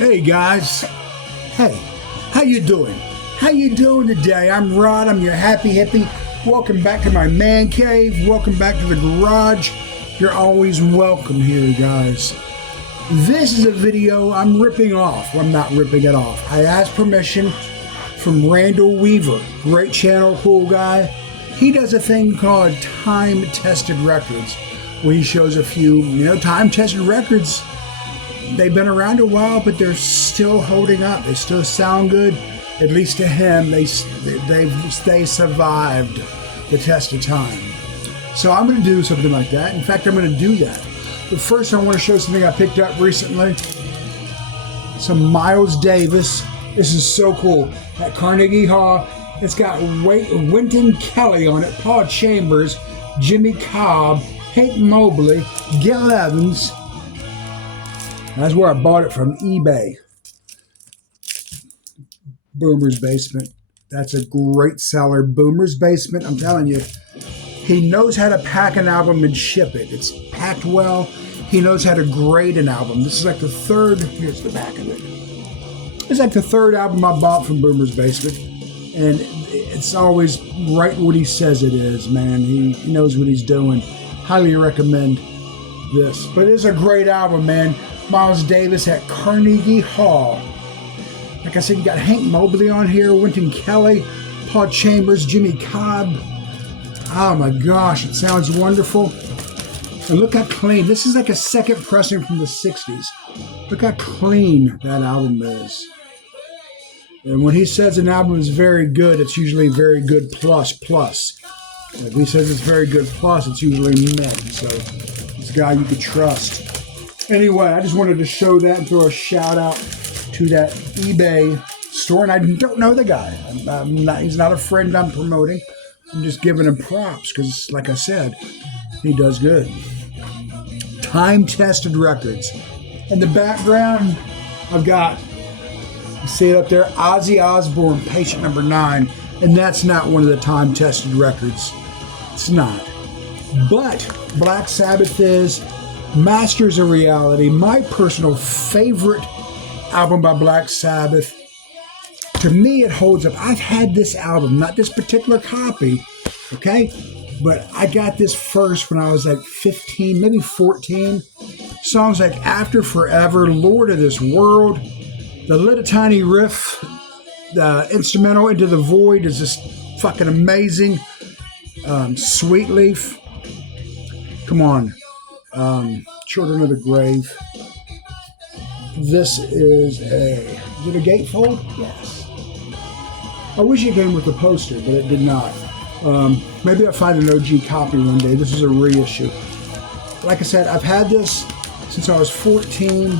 Hey guys, hey, how you doing? How you doing today? I'm Rod, I'm your happy hippie. Welcome back to my man cave. Welcome back to the garage. You're always welcome here, guys. This is a video I'm ripping off. Well, I'm not ripping it off. I asked permission from Randall Weaver. Great channel, cool guy. He does a thing called time-tested records, where he shows a few, time-tested records. They've been around a while, but they're still holding up. They still sound good. At least to him, they survived the test of time. So I'm going to do something like that. In fact, I'm going to do that. But first, I want to show something I picked up recently. Some Miles Davis. This is so cool. At Carnegie Hall, it's got Wynton Kelly on it, Paul Chambers, Jimmy Cobb, Hank Mobley, Gil Evans. That's where I bought it from eBay. Boomer's Basement. That's a great seller. Boomer's Basement, I'm telling you. He knows how to pack an album and ship it. It's packed well. He knows how to grade an album. This is like the third, here's the back of it. It's like the third album I bought from Boomer's Basement. And it's always right what he says it is, man. He knows what he's doing. Highly recommend this. But it's a great album, man. Miles Davis at Carnegie Hall. Like I said, you got Hank Mobley on here, Wynton Kelly, Paul Chambers, Jimmy Cobb. Oh my gosh, it sounds wonderful. And look how clean. This is like a second pressing from the 60s. Look how clean that album is. And when he says an album is very good, it's usually very good plus. If he says it's very good plus, it's usually mint. So it's a guy you could trust. Anyway, I just wanted to show that and throw a shout out to that eBay store. And I don't know the guy. He's not a friend I'm promoting. I'm just giving him props because, like I said, he does good. Time-tested records. In the background, I've got, you see it up there, Ozzy Osbourne, Patient Number 9. And that's not one of the time-tested records. It's not. But Black Sabbath is. Masters of Reality, my personal favorite album by Black Sabbath. To me, it holds up. I've had this album, not this particular copy, okay? But I got this first when I was like 15, maybe 14. Songs like After Forever, Lord of This World, the little tiny riff, the instrumental Into the Void is just fucking amazing. Sweet Leaf, come on. Children of the Grave. This is it a gatefold? Yes. I wish it came with a poster, but it did not. Maybe I'll find an OG copy one day. This is a reissue. Like I said, I've had this since I was 14.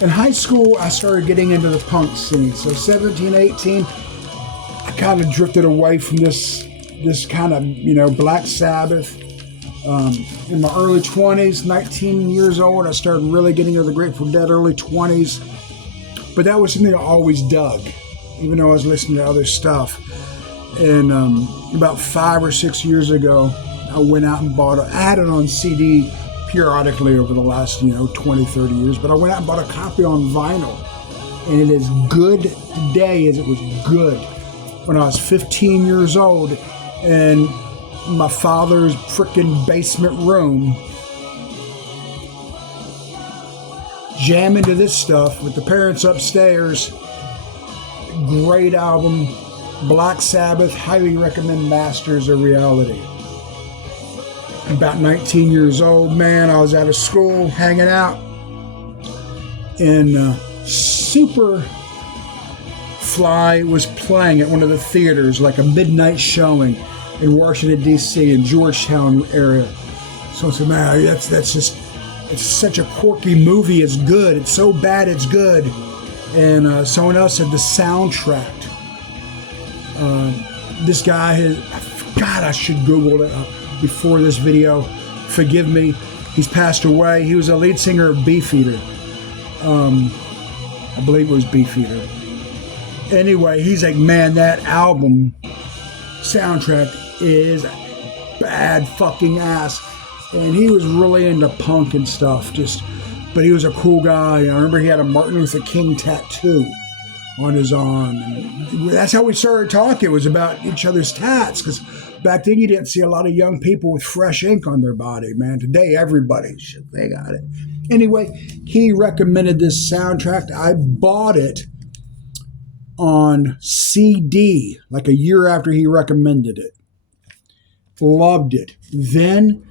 In high school, I started getting into the punk scene. So 17, 18, I kind of drifted away from this kind of, Black Sabbath. In my early 20s, 19 years old, I started really getting into the Grateful Dead, early 20s. But that was something I always dug, even though I was listening to other stuff. And about 5 or 6 years ago, I went out and bought I had it on CD periodically over the last, 20, 30 years. But I went out and bought a copy on vinyl. And it is good today as it was good when I was 15 years old. And my father's freaking basement room, jam into this stuff with the parents upstairs. Great album. Black Sabbath, highly recommend Masters of Reality. About 19 years old, man, I was out of school hanging out and Superfly was playing at one of the theaters, like a midnight showing in Washington, D.C., in Georgetown area. So I said, man, that's just, it's such a quirky movie. It's good. It's so bad it's good. And someone else said the soundtrack. This guy God, I should Google it before this video. Forgive me. He's passed away. He was a lead singer of Beefeater. I believe it was Beefeater. Anyway, he's like, man, that album soundtrack is bad fucking ass. And he was really into punk and stuff, just But he was a cool guy. I remember he had a Martin Luther King tattoo on his arm. And that's how we started talking. It was about each other's tats, because back then you didn't see a lot of young people with fresh ink on their body, man. Today, everybody, shit, they got it. Anyway, he recommended this soundtrack. I bought it on CD like a year after he recommended it. Loved it. Then,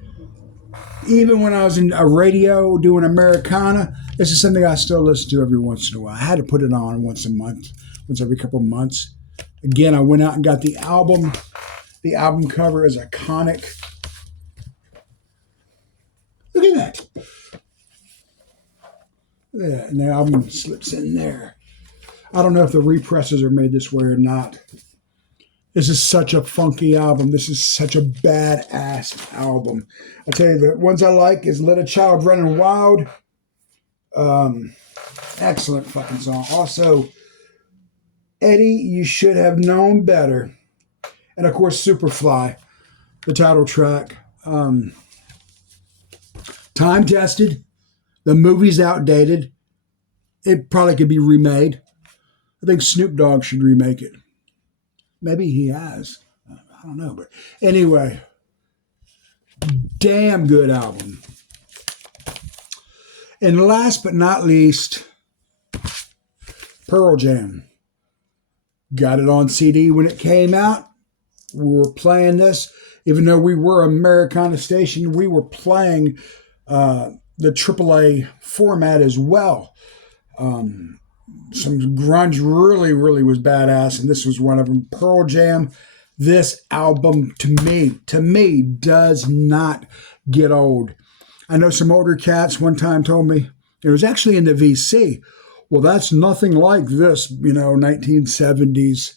even when I was in a radio doing Americana, this is something I still listen to every once in a while. I had to put it on once a month, once every couple of months. Again, I went out and got the album. The album cover is iconic. Look at that. Look at that. And the album slips in there. I don't know if the represses are made this way or not. This is such a funky album. This is such a badass album. I tell you, the ones I like is Let a Child Running Wild. Excellent fucking song. Also, Eddie, You Should Have Known Better. And of course, Superfly, the title track. Time tested. The movie's outdated. It probably could be remade. I think Snoop Dogg should remake it. Maybe he has. I don't know. But anyway, damn good album. And last but not least, Pearl Jam. Got it on CD when it came out. We were playing this. Even though we were Americana station, we were playing the AAA format as well. Some grunge really was badass, and this was one of them. Pearl Jam. This album, to me, does not get old. I know some older cats one time told me, it was actually in the VC, well, that's nothing like this, 1970s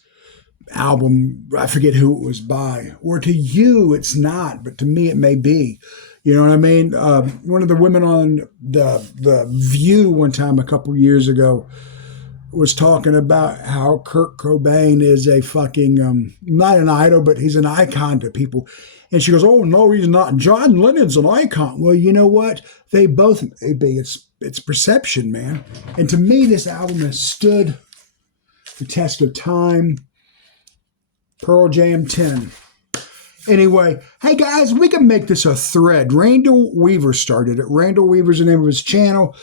album. I forget who it was by. Or to you, it's not, but to me, it may be. You know what I mean? One of the women on the View one time a couple years ago was talking about how Kurt Cobain is a fucking, not an idol, but he's an icon to people. And she goes, oh, no, he's not. John Lennon's an icon. Well, you know what? They both may be. It's perception, man. And to me, this album has stood the test of time. Pearl Jam 10. Anyway, hey guys, we can make this a thread. Randall Weaver started it. Randall Weaver's the name of his channel.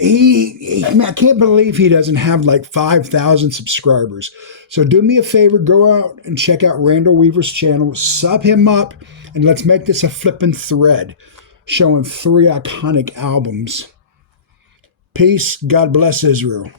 I can't believe he doesn't have like 5,000 subscribers. So do me a favor, go out and check out Randall Weaver's channel, sub him up, and let's make this a flipping thread showing 3 iconic albums. Peace. God bless Israel.